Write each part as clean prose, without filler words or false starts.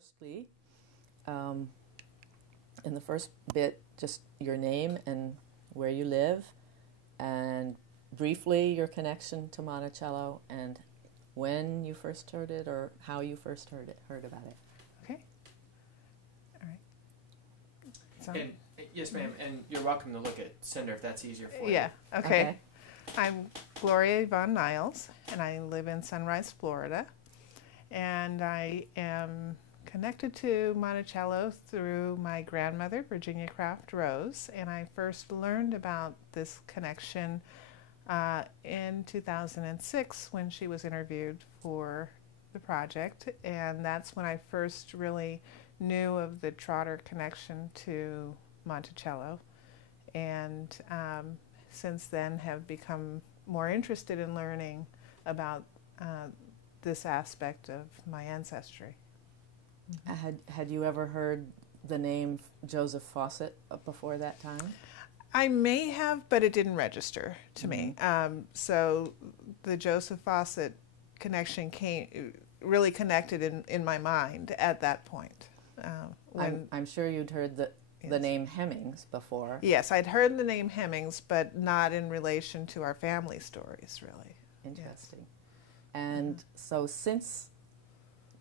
Firstly, in the first bit, just your name and where you live, and briefly your connection to Monticello and when you first heard it or how you first heard about it. Okay. All right. So, And yes, ma'am, and you're welcome to look at Cinder if that's easier for you. yeah. Okay. I'm Gloria Niles, and I live in Sunrise, Florida. And I am connected to Monticello through my grandmother, Virginia Craft Rose, and I first learned about this connection in 2006 when she was interviewed for the project, and that's when I first really knew of the Trotter connection to Monticello, and since then have become more interested in learning about this aspect of my ancestry. Had you ever heard the name Joseph Fawcett before that time? I may have, but it didn't register to me. So the Joseph Fawcett connection really connected in my mind at that point. I'm sure you'd heard the name Hemmings before. Yes, I'd heard the name Hemmings, but not in relation to our family stories, really. Interesting. Yes. And so since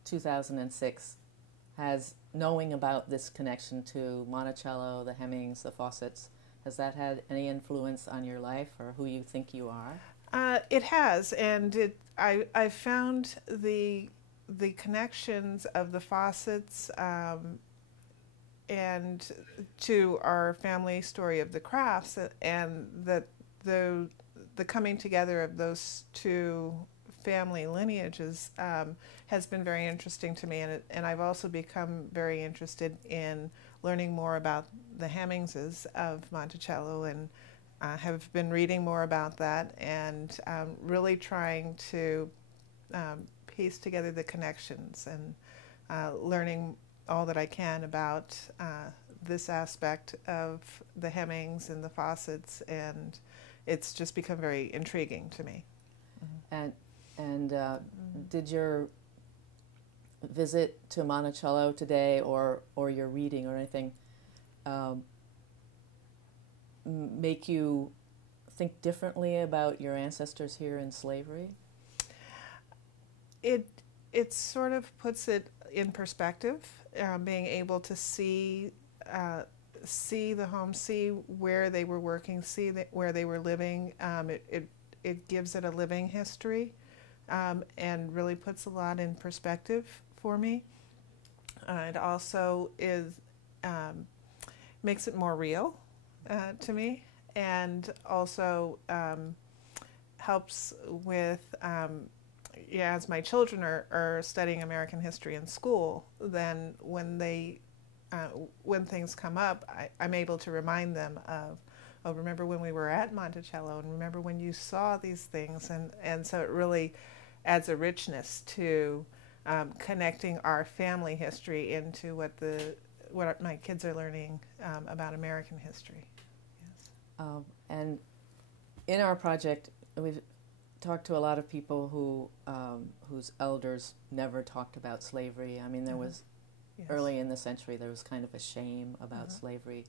2006, has knowing about this connection to Monticello, the Hemmings, the Fawcetts, has that had any influence on your life or who you think you are? It has, and I found the connections of the Fawcetts and to our family story of the Crafts, and that the coming together of those two family lineages has been very interesting to me, and I've also become very interested in learning more about the Hemmingses of Monticello, and have been reading more about that and really trying to piece together the connections and learning all that I can about this aspect of the Hemmings and the Fawcetts, and it's just become very intriguing to me. And did your visit to Monticello today, or your reading or anything, make you think differently about your ancestors here in slavery? It sort of puts it in perspective, being able to see the home, see where they were working, see where they were living. It gives it a living history. And really puts a lot in perspective for me. It also makes it more real to me, and also helps with, as my children are studying American history in school, then when things come up, I'm able to remind them of, oh, remember when we were at Monticello, and remember when you saw these things, and so it really adds a richness to connecting our family history into what my kids are learning about American history. Yes. And in our project, we've talked to a lot of people whose elders never talked about slavery. I mean, there was early in the century there was kind of a shame about slavery,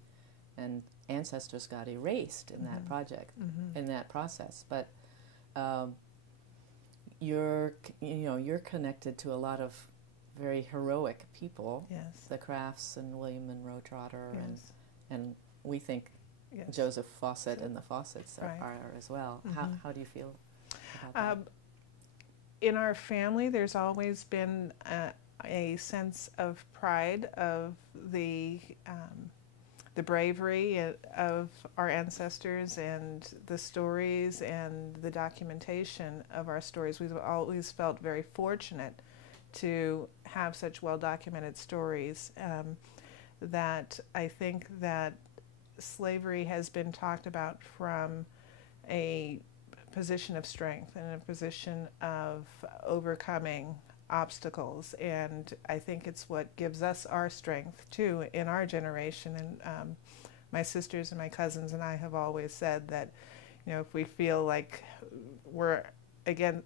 and ancestors got erased in that project, in that process. But you're connected to a lot of very heroic people. Yes. The Crafts and William Monroe Trotter, yes. and we think Joseph Fawcett and the Fawcetts are as well. How do you feel about that? In our family, there's always been a sense of pride of the bravery of our ancestors and the stories and the documentation of our stories. We've always felt very fortunate to have such well-documented stories, that I think that slavery has been talked about from a position of strength and a position of overcoming obstacles, and I think it's what gives us our strength too in our generation. And my sisters and my cousins and I have always said that, if we feel like we're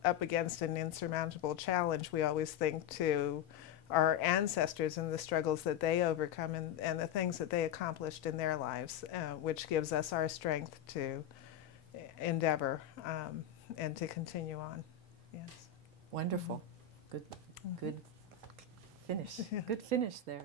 up against an insurmountable challenge, we always think to our ancestors and the struggles that they overcome and the things that they accomplished in their lives, which gives us our strength to endeavor and to continue on. Yes. Wonderful. Good finish. Good finish there.